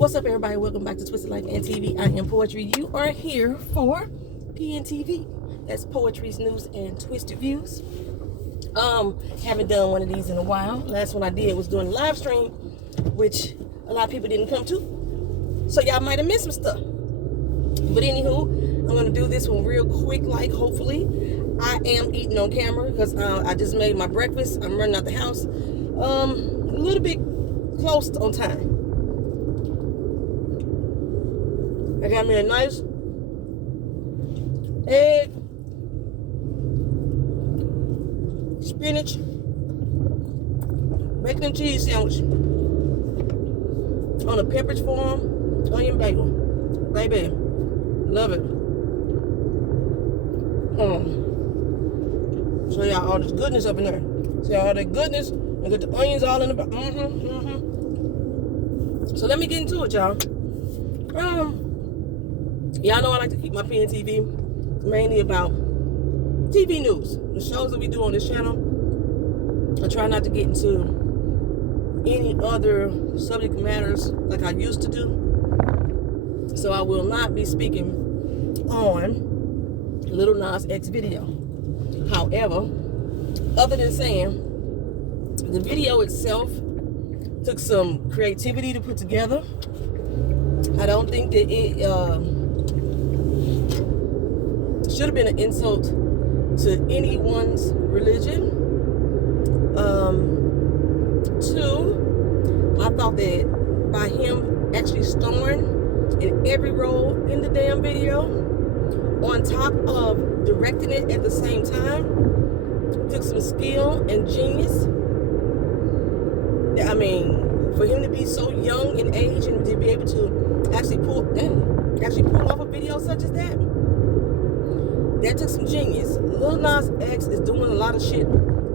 What's up, everybody? Welcome back to Twisted Lyf TV. I am Poetry. You are here for PNTV. That's Poetry's News and Twisted Views. Haven't done one of these in a while. Last one I did was doing a live stream, which a lot of people didn't come to. So y'all might have missed some stuff. But anywho, I'm going to do this one real quick, hopefully. I am eating on camera because I just made my breakfast. I'm running out the house a little bit close on time. I got me a nice egg, spinach, bacon and cheese sandwich on a Pepperidge Farm onion bagel. Baby, love it. So y'all all this goodness up in there. See all that goodness and got the onions all in the back. So let me get into it, y'all. Y'all know I like to keep my PNTV mainly about TV news. The shows that we do on this channel. I try not to get into any other subject matters like I used to do. So I will not be speaking on Lil Nas X video. However, other than saying the video itself took some creativity to put together, I don't think that it should have been an insult to anyone's religion. Two, I thought that by him actually starring in every role in the damn video, on top of directing it at the same time, took some skill and genius. I mean, for him to be so young in age and to be able to actually pull off a video such as that took some genius. Lil Nas X is doing a lot of shit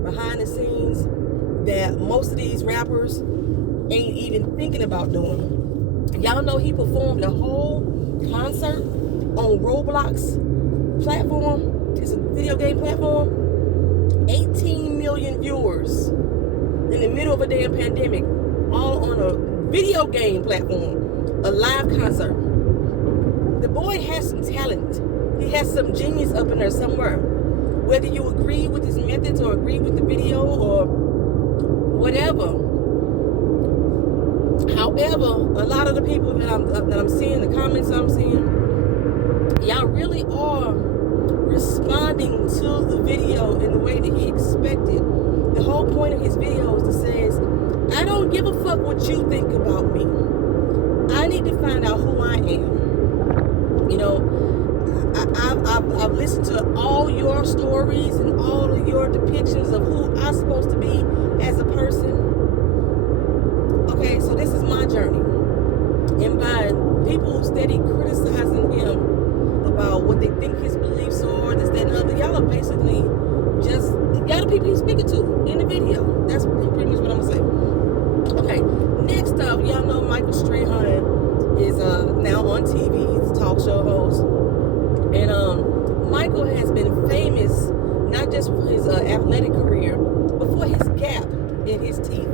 behind the scenes that most of these rappers ain't even thinking about doing. Y'all know he performed a whole concert on Roblox platform. It's a video game platform. 18 million viewers in the middle of a damn pandemic, all on a video game platform, a live concert. The boy has some talent. He has some genius up in there somewhere. Whether you agree with his methods or agree with the video or whatever. However, a lot of the people that I'm seeing, the comments I'm seeing, y'all really are responding to the video in the way that he expected. The whole point of his video is to say, I don't give a fuck what you think about me. I need to find out who I am. You know, I've listened to all your stories and all of your depictions of who I'm supposed to be as a person. Okay, so this is my journey. And by people steady criticizing him about what they think his beliefs are, this, that, and other, y'all are basically just, y'all the people he's speaking to in the video. That's pretty much what I'm going to say. Okay, next up, y'all know Michael Strahan is now on TV. He's a talk show host. And Michael has been famous not just for his athletic career, but for his gap in his teeth.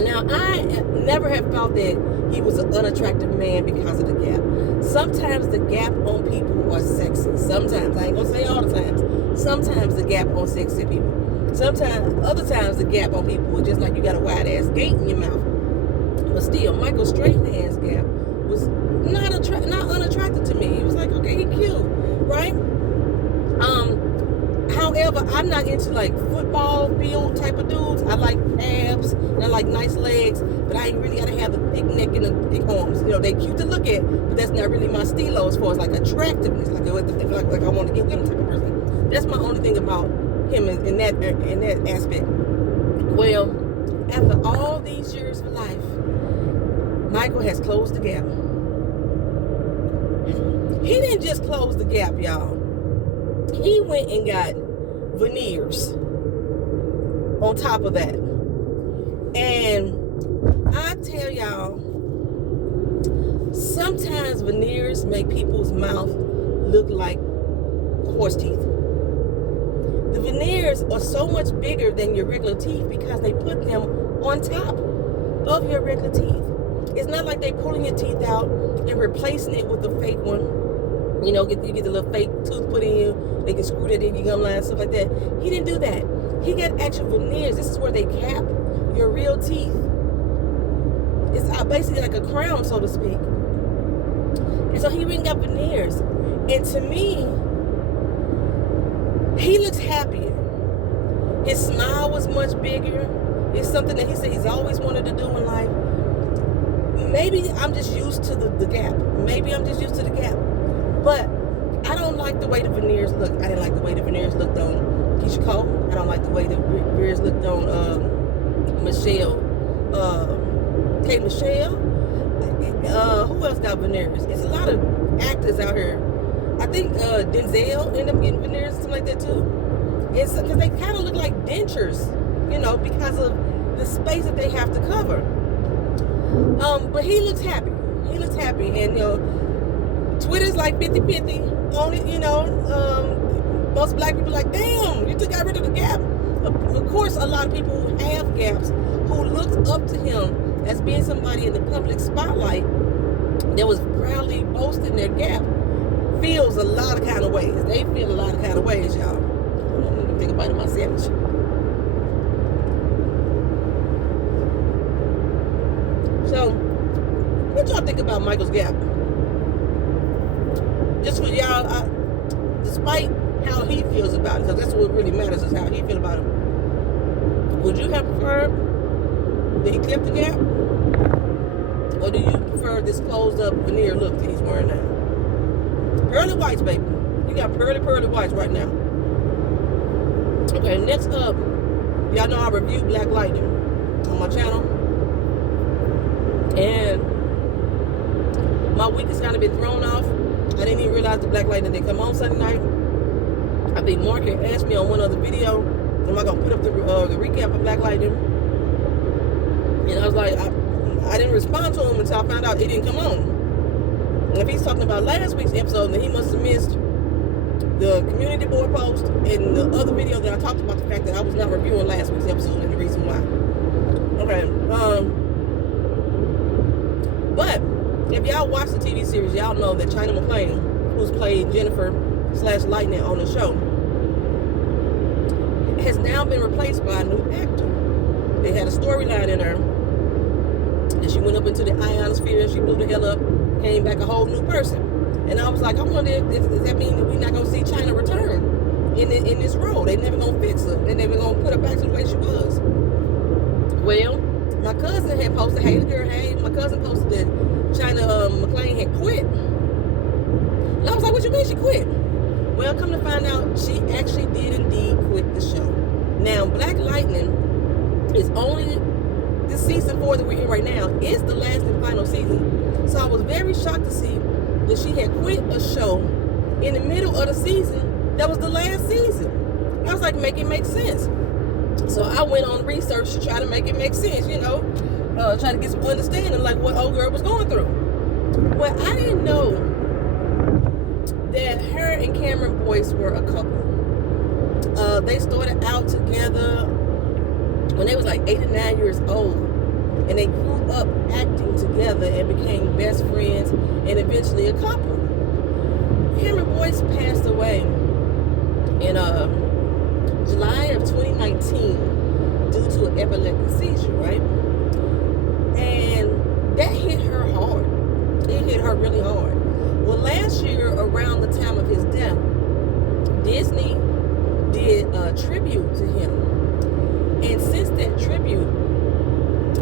Now, I never have thought that he was an unattractive man because of the gap. Sometimes the gap on people are sexy. Sometimes, I ain't gonna say all the times. Sometimes the gap on sexy people. Sometimes, other times the gap on people is just like you got a wide ass gate in your mouth. But still, Michael Strahan's gap was not unattractive to me. He was like, okay, he cute, right? However, I'm not into like football field type of dudes. I like abs and I like nice legs, but I ain't really gotta have a thick neck and a thick arms. You know, they cute to look at, but that's not really my stilo as far as like attractiveness, like I want to get with him type of person. That's my only thing about him in that aspect. Well, after all these years of life, Michael has closed the gap. He didn't just close the gap, y'all. He went and got veneers on top of that. And I tell y'all, sometimes veneers make people's mouth look like horse teeth. The veneers are so much bigger than your regular teeth because they put them on top. of your regular teeth. It's not like they pulling your teeth out and replacing it with a fake one. You know, you get the little fake tooth put in you. They can screw that in your gum line and stuff like that. He didn't do that. He got actual veneers. This is where they cap your real teeth. It's basically like a crown, so to speak. And so he even got veneers. And to me, he looks happier. His smile was much bigger. It's something that he said he's always wanted to do in life. Maybe I'm just used to the gap. Maybe I'm just used to the gap. But I don't like the way the veneers look. I didn't like the way the veneers looked on Keisha Cole. I don't like the way the veneers looked on Michelle. Kate Michelle. Who else got veneers? It's a lot of actors out here. I think Denzel ended up getting veneers, something like that too. It's because they kind of look like dentures, you know, because of the space that they have to cover. But he looks happy. He looks happy, and you know, Twitter's like 50-50. Only, you know, most black people are like, damn, you got rid of the gap. Of course, a lot of people who have gaps, who looked up to him as being somebody in the public spotlight that was proudly boasting their gap, feels a lot of kind of ways. They feel a lot of kind of ways, y'all. I'm gonna take a bite of my sandwich. So, what y'all think about Michael's gap? Just for y'all, despite how he feels about it, because that's what really matters, is how he feels about it. Would you have preferred that he clipped the gap? Or do you prefer this closed up veneer look that he's wearing now? Pearly whites, baby. You got pearly whites right now. Okay, next up, y'all know I review Black Lightning on my channel. And my week has kind of been thrown off. I didn't even realize the Black Lightning didn't come on Sunday night. I think Mark had asked me on one other video, am I going to put up the recap of Black Lightning? And I was like, I didn't respond to him until I found out it didn't come on. And if he's talking about last week's episode, then he must have missed the community board post and the other video that I talked about the fact that I was not reviewing last week's episode and the reason why. Okay. But if y'all watch the TV series, y'all know that China McClain, who's played Jennifer/Lightning on the show, has now been replaced by a new actor. They had a storyline in her. And she went up into the ionosphere, she blew the hell up, came back a whole new person. And I was like, I wonder if does that mean that we're not going to see China return in this role? They never going to fix her. They never going to put her back to the way she was. Well, my cousin had posted, hey girl, hey, my cousin posted that China McClain had quit. And I was like, what you mean she quit? Well, come to find out, she actually did indeed quit the show. Now, Black Lightning is only... This season 4 that we're in right now is the last and final season. So I was very shocked to see that she had quit a show in the middle of the season that was the last season. I was like, make it make sense. So I went on research to try to make it make sense, you know, try to get some understanding like what old girl was going through. Well, I didn't know that her and Cameron Boyce were a couple. They started out together when they was like 8 or 9 years old, and they grew up acting together and became best friends and eventually a couple. Cameron Boyce passed away in July of 2019 due to an epileptic seizure, right? And that hit her hard. It hit her really hard. Well, last year around the time of his death, Disney did a tribute to him. And since that tribute,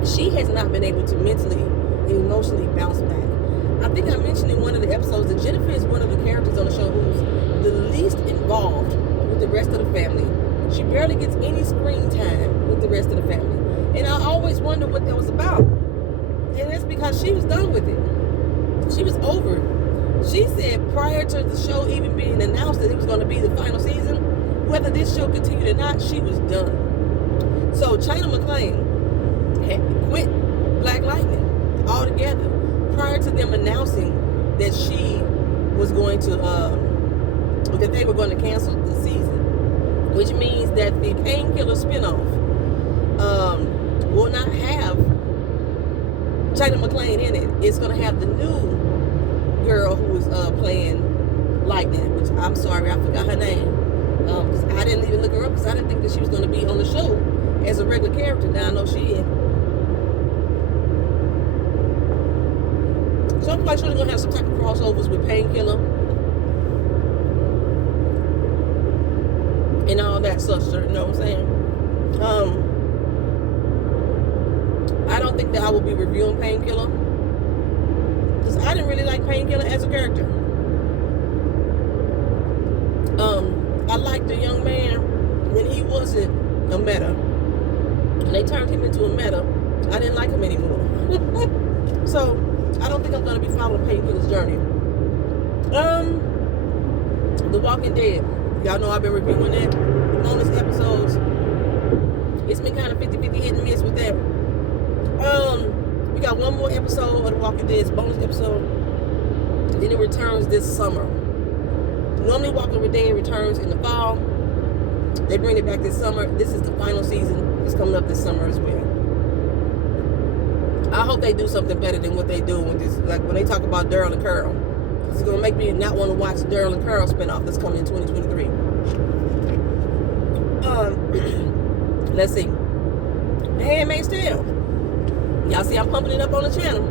she has not been able to mentally and emotionally bounce back. I think I mentioned in one of the episodes that Jennifer is one of the characters on the show who's the least involved with the rest of the family. She barely gets any screen time with the rest of the family. And I always wonder what that was about. And that's because she was done with it. She was over it. She said prior to the show even being announced that it was going to be the final season, whether this show continued or not, she was done. So China McClain had quit Black Lightning altogether prior to them announcing that she was going to, that they were going to cancel the season, which means that the Painkiller spinoff will not have China McClain in it. It's gonna have the new girl who is playing Lightning, which I'm sorry, I forgot her name. Cause I didn't even look her up because I didn't think that she was gonna be on the show as a regular character. Now I know she is. So I'm quite sure they're gonna have some type of crossovers with Painkiller and all that such. You know what I'm saying? I don't think that I will be reviewing Painkiller because I didn't really like Painkiller as a character. I liked the young man when he wasn't a meta, and they turned him into a meta. I didn't like him anymore. So I don't think I'm gonna be following Painkiller's journey. The Walking Dead. Y'all know I've been reviewing that bonus episodes. It's been kind of 50-50 hit and miss with that. We got one more episode of The Walking Dead's bonus episode. And then it returns this summer. Normally Walking Dead returns in the fall. They bring it back this summer. This is the final season. It's coming up this summer as well. I hope they do something better than what they do with this. Like when they talk about Daryl and Carol. It's going to make me not want to watch the Daryl and Carol spinoff that's coming in 2023. Let's see. The Handmaid's Tale. Y'all see I'm pumping it up on the channel.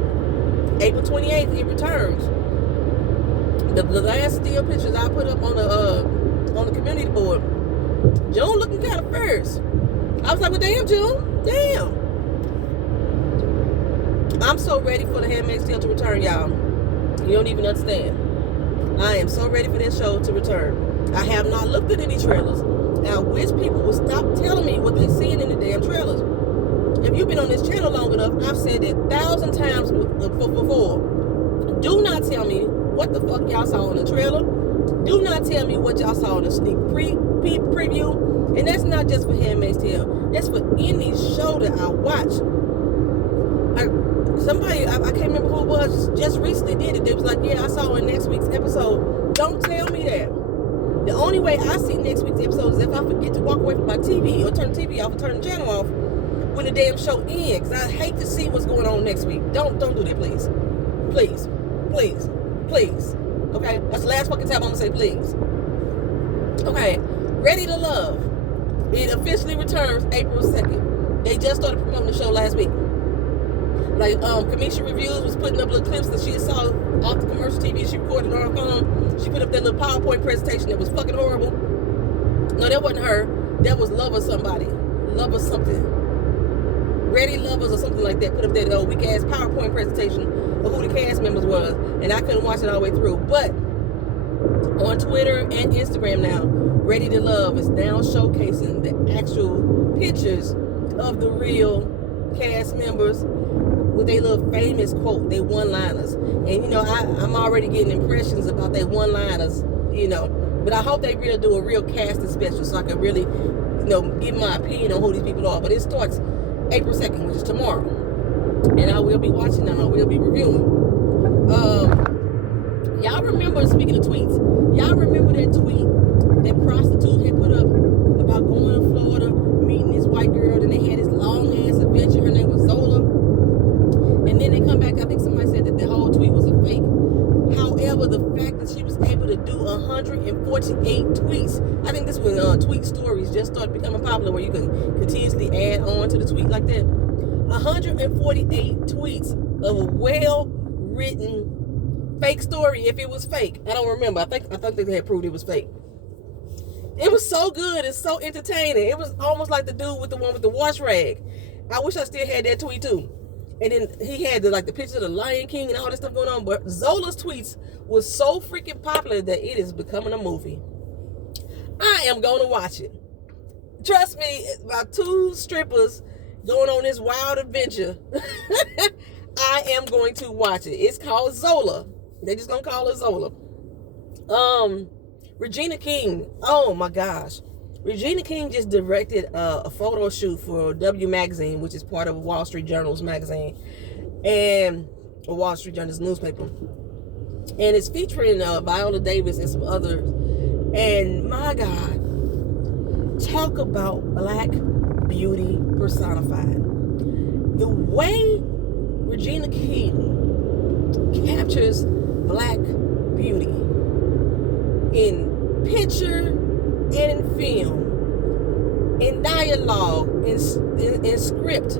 April 28th, it returns. The last still pictures I put up on the community board, June looking kind of first. I was like, well, damn, June. Damn. I'm so ready for the Handmaid's Tale to return, y'all. You don't even understand. I am so ready for this show to return. I have not looked at any trailers. Now, I wish people would stop telling me what they're seeing in the damn trailers. If you've been on this channel long enough, I've said it 1,000 times before. Do not tell me what the fuck y'all saw in the trailer. Do not tell me what y'all saw in the sneak preview. And that's not just for Handmaid's Tale. That's for any show that I watch. Somebody, I can't remember who it was, just recently did it. They was like, yeah, I saw in next week's episode. Don't tell me that. The only way I see next week's episode is if I forget to walk away from my TV or turn the TV off or turn the channel off when the damn show ends. I hate to see what's going on next week. Don't do that, please. Please. Please. Please. Okay? That's the last fucking time I'm going to say please. Okay. Ready to Love. It officially returns April 2nd. They just started promoting the show last week. Like, Kamisha Reviews was putting up little clips that she saw off the commercial TV she recorded on her phone. She put up that little PowerPoint presentation that was fucking horrible. No, that wasn't her. That was Love or Somebody. Love or something. Ready Lovers or something like that. Put up that weak-ass PowerPoint presentation of who the cast members was. And I couldn't watch it all the way through. But on Twitter and Instagram now, Ready to Love is now showcasing the actual pictures of the real cast members with their little famous quote, their one-liners. And, you know, I'm already getting impressions about their one-liners, you know. But I hope they really do a real casting special so I can really, you know, give my opinion on who these people are. But it starts April 2nd, which is tomorrow. And I will be watching them. I will be reviewing. Y'all remember, speaking of tweets, y'all remember that tweet that prostitute had put up about going to Florida, meeting this white girl, and they had this long-ass adventure. Her name was Zola. And then they come back, I think somebody said that the whole tweet was a fake. However, the fact that she was able to do 148 tweets, I think this when tweet stories just started becoming popular, where you can continuously add on to the tweet like that. 148 tweets of a well-written fake story, if it was fake. I don't remember. I think they had proved it was fake. It was so good. It's so entertaining. It was almost like the dude with the one with the wash rag. I wish I still had that tweet too. And then he had the picture of the Lion King and all that stuff going on. But Zola's tweets was so freaking popular that it is becoming a movie. I am going to watch it. Trust me, about 2 strippers going on this wild adventure. I am going to watch it. It's called Zola. They're just going to call it Zola. Regina King. Oh my gosh. Regina King just directed a photo shoot for W Magazine, which is part of Wall Street Journal's magazine, and a Wall Street Journal's newspaper. And it's featuring Viola Davis and some others. And my God, talk about black beauty personified. The way Regina King captures black beauty in picture and in film, in dialogue, in script.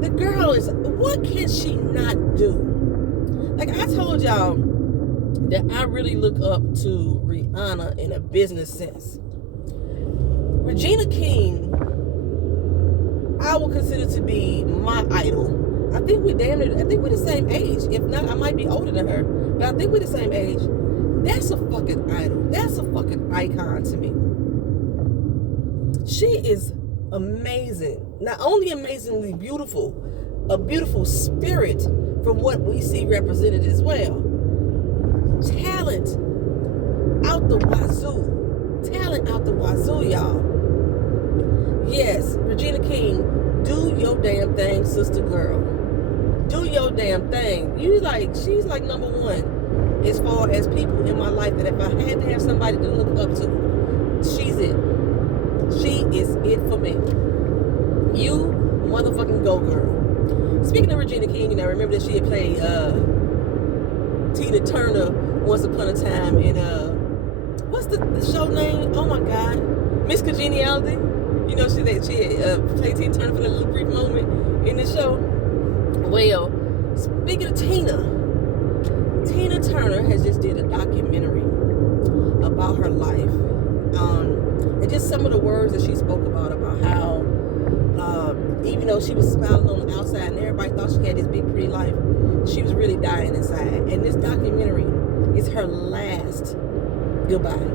The girl is, what can she not do? Like I told y'all that I really look up to Rihanna in a business sense. Regina King, I would consider to be my idol. I think we're the same age. If not, I might be older than her. But I think we're the same age. That's a fucking idol. That's a fucking icon to me. She is amazing. Not only amazingly beautiful, a beautiful spirit from what we see represented as well. Talent out the wazoo. Talent out the wazoo, y'all. Yes, Regina King, do your damn thing, sister girl. Do your damn thing. She's like number one as far as people in my life that if I had to have somebody to look up to, she's it. She is it for me. You motherfucking go, girl. Speaking of Regina King, I remember that she had played Tina Turner once upon a time in what's the show name? Oh my God, Miss Congeniality. You know, she had played Tina Turner for a little brief moment in the show. Well, speaking of Tina Turner has just did a documentary about her life. And just some of the words that she spoke about how even though she was smiling on the outside and everybody thought she had this big pretty life, she was really dying inside. And this documentary is her last goodbye.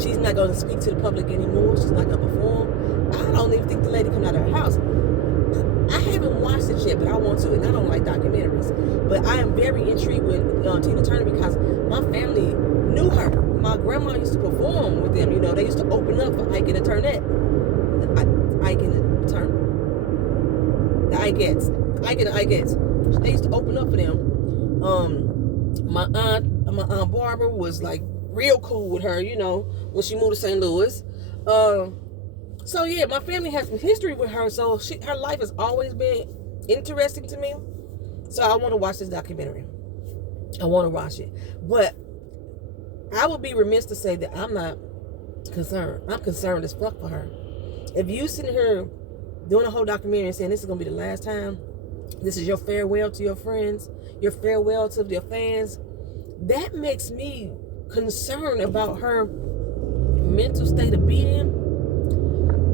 She's not going to speak to the public anymore. She's not going to perform. I don't even think the lady come out of her house. I haven't watched it yet, but I want to, and I don't like documentaries. But I am very intrigued with Tina Turner because my family knew her. My grandma used to perform with them. You know, they used to open up for Ike and the Turnette. Ike and the Turn. The Ikeettes. Ike and the Ikeettes. They used to open up for them. My aunt Barbara was like real cool with her, you know, when she moved to St. Louis. So yeah, my family has some history with her, so her life has always been interesting to me. So I want to watch this documentary. I want to watch it. But I would be remiss to say that I'm not concerned. I'm concerned as fuck for her. If you sitting here doing a whole documentary and saying this is going to be the last time, this is your farewell to your friends, your farewell to your fans, that makes me concerned about her mental state of being.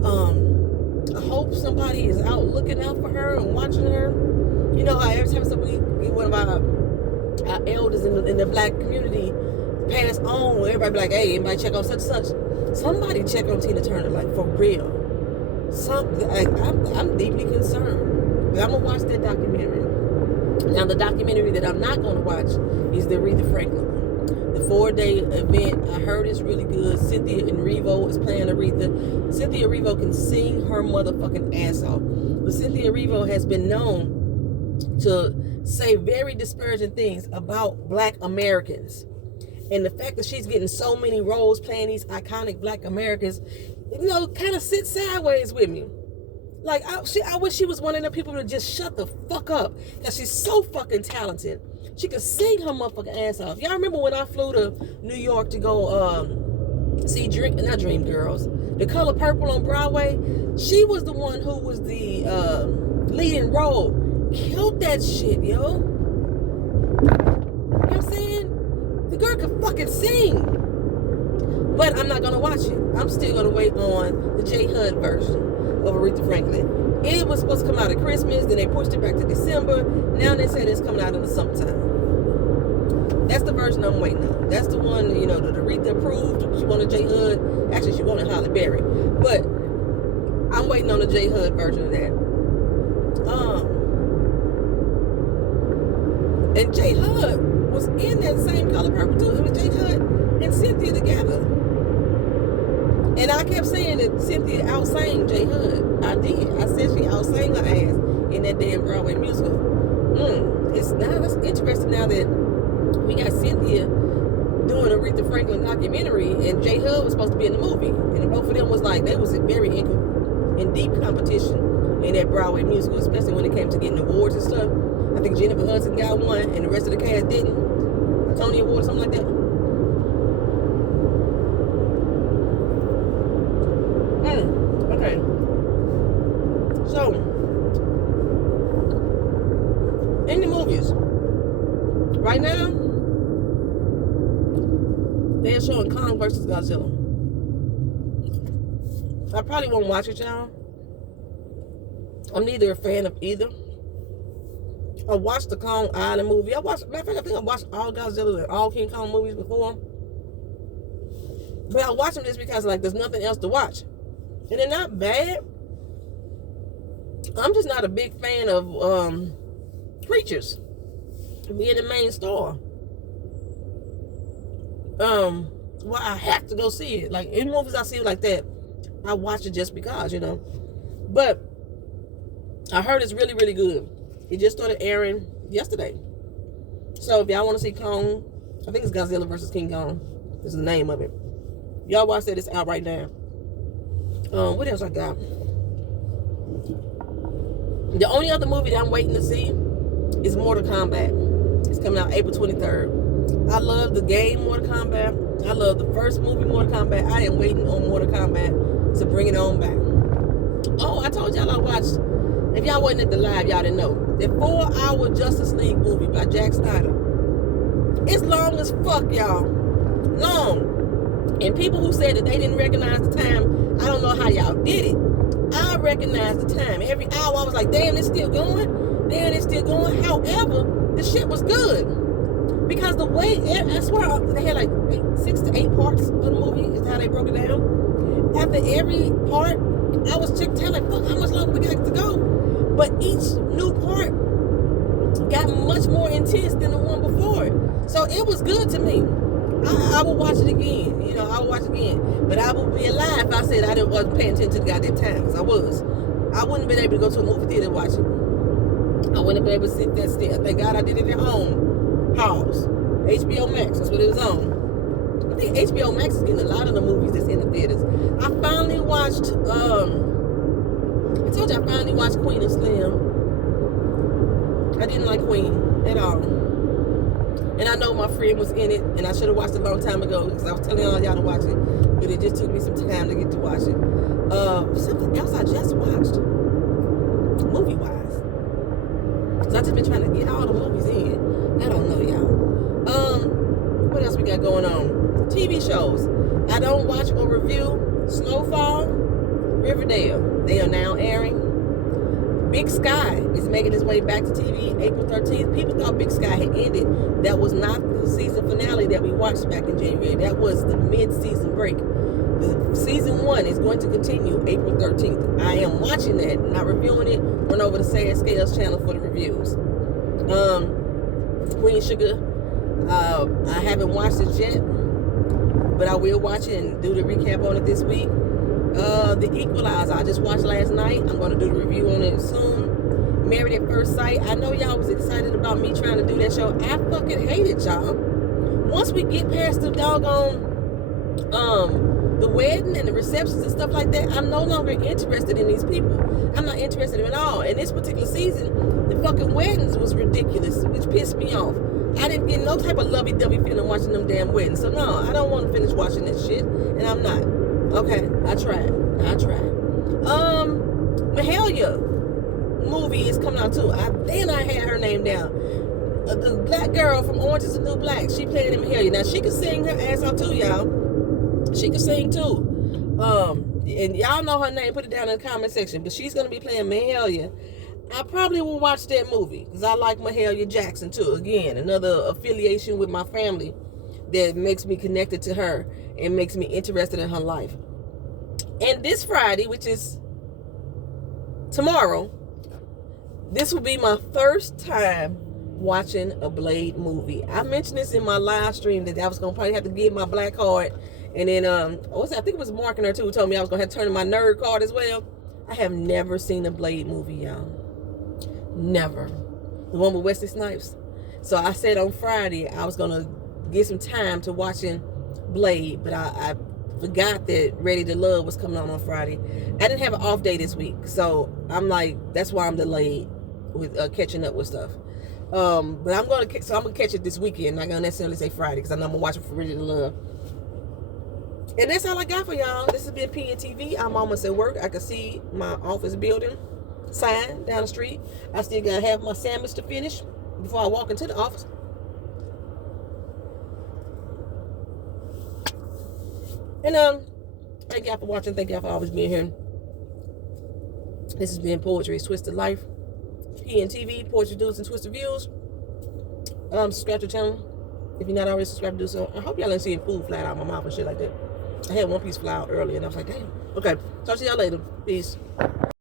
I hope somebody is out looking out for her and watching her. You know how every time one of our elders in the black community pass on, everybody be like, hey, anybody check on such and such? Somebody check on Tina Turner, like for real. I'm deeply concerned. But I'm gonna watch that documentary. Now the documentary that I'm not gonna watch is the Aretha Franklin one. The 4-day event, I heard it's really good. Cynthia Erivo is playing Aretha. Cynthia Erivo can sing her motherfucking ass off. But Cynthia Erivo has been known to say very disparaging things about black Americans. And the fact that she's getting so many roles playing these iconic black Americans, you know, kind of sits sideways with me. Like, I wish she was one of the people to just shut the fuck up. Because she's so fucking talented. She could sing her motherfucking ass off. Y'all remember when I flew to New York to go see Dreamgirls, The Color Purple on Broadway? She was the one who was the leading role. Killed that shit, yo. You know what I'm saying? The girl could fucking sing. But I'm not going to watch it. I'm still going to wait on the J. Hud version of Aretha Franklin. It was supposed to come out at Christmas, then they pushed it back to December. Now they said it's coming out in the summertime. That's the version I'm waiting on. That's the one, you know, that Aretha approved. She wanted J. Hud. Actually, she wanted Halle Berry. But I'm waiting on the J. Hud version of that. And J. Hud was in that same Color Purple too. It was J. Hud and Cynthia together. And I kept saying that Cynthia outsang J. Hud. I did. I said she outsang her ass in that damn Broadway musical. That's interesting now that we got Cynthia doing a Aretha Franklin documentary and J. Hud was supposed to be in the movie. And both of them was like, they was very in deep competition in that Broadway musical, especially when it came to getting awards and stuff. I think Jennifer Hudson got one, and the rest of the cast didn't. A Tony Award or something like that. Okay. So, in the movies, right now, they're showing Kong versus Godzilla. I probably won't watch it, y'all. I'm neither a fan of either. I watched the Kong Island movie. Matter of fact, I think I watched all Godzilla and all King Kong movies before. But I watch them just because, like, there's nothing else to watch. And they're not bad. I'm just not a big fan of creatures being the main star. Well, I have to go see it. Like, in movies I see it like that, I watch it just because, you know. But I heard it's really, really good. It just started airing yesterday. So if y'all want to see Kong, I think it's Godzilla versus King Kong is the name of it. Y'all watch that. It's out right now. What else I got? The only other movie that I'm waiting to see is Mortal Kombat. It's coming out April 23rd. I love the game Mortal Kombat. I love the first movie Mortal Kombat. I am waiting on Mortal Kombat to bring it on back. Oh, I told y'all I watched, if y'all wasn't at the live, y'all didn't know, the 4-hour Justice League movie by Zack Snyder. It's long as fuck, y'all. Long. And people who said that they didn't recognize the time, I don't know how y'all did it. I recognized the time. Every hour I was like, damn, it's still going. Damn, it's still going. However, the shit was good. Because the way, I swear, they had like 6 to 8 parts of the movie, is how they broke it down. After every part, I was checking time, like, fuck, how much longer we got to go? But each new part got much more intense than the one before it. So it was good to me. I will watch it again. You know, I will watch it again. But I would be a lie if I said I wasn't paying attention to the goddamn time, because I was. I wouldn't have been able to go to a movie theater and watch it. I wouldn't have been able to sit there still. Thank God I did it at home. Pause. HBO Max, that's what it was on. I think HBO Max is getting a lot of the movies that's in the theaters. I finally watched, I told you I finally watched Queen and Slim. I didn't like Queen at all. And I know my friend was in it, and I should have watched it a long time ago, because I was telling all y'all to watch it, but it just took me some time to get to watch it. Something else I just watched, movie-wise, because I've just been trying to get all the movies in. I don't know, y'all. What else we got going on? TV shows. I don't watch or review Snowfall, Riverdale. They are now airing. Big Sky is making its way back to TV April 13th. People thought Big Sky had ended. That was not the season finale that we watched back in January. That was the mid-season break. The season 1 is going to continue April 13th. I am watching that, not reviewing it. Run over to Sad Scales channel for the reviews. Queen Sugar, I haven't watched it yet, but I will watch it and do the recap on it this week. The Equalizer, I just watched last night. I'm going to do the review on it soon. Married at First Sight, I know y'all was excited about me trying to do that show. I fucking hate it, y'all. Once we get past the doggone, the wedding and the receptions and stuff like that, I'm no longer interested in these people. I'm not interested in them at all. And this particular season, the fucking weddings was ridiculous, which pissed me off. I didn't get no type of lovey-dovey feeling watching them damn weddings. So no, I don't want to finish watching this shit, and I'm not. Okay, I tried. Mahalia movie is coming out too. I had her name down. The black girl from Orange is the New Black. She played in Mahalia. Now she can sing her ass off too, y'all. She can sing too. And y'all know her name. Put it down in the comment section. But she's gonna be playing Mahalia. I probably will watch that movie because I like Mahalia Jackson too. Again, another affiliation with my family that makes me connected to her and makes me interested in her life. And this Friday, which is tomorrow, this will be my first time watching a Blade movie. I mentioned this in my live stream that I was going to probably have to get my black card. And then, I think it was Mark and her too who told me I was going to have to turn in my nerd card as well. I have never seen a Blade movie, y'all. Never. The one with Wesley Snipes. So I said on Friday I was going to get some time to watching Blade, but I forgot that Ready to Love was coming on Friday. I didn't have an off day this week, so I'm like, that's why I'm delayed with catching up with stuff. But I'm gonna catch it this weekend. Not gonna necessarily say Friday because I know I'm gonna watch it for Ready to Love. And that's all I got for y'all. This has been PNTV. I'm almost at work. I can see my office building sign down the street. I still gotta have my sandwich to finish before I walk into the office. And thank y'all for watching. Thank y'all for always being here. This has been Poetry's Twisted Lyf. PNTV, Poetry Dudes and Twisted Views. Subscribe to the channel. If you're not already subscribed, do so. I hope y'all ain't seeing food fly out of my mouth and shit like that. I had one piece fly out earlier and I was like, damn. Okay, talk to y'all later. Peace.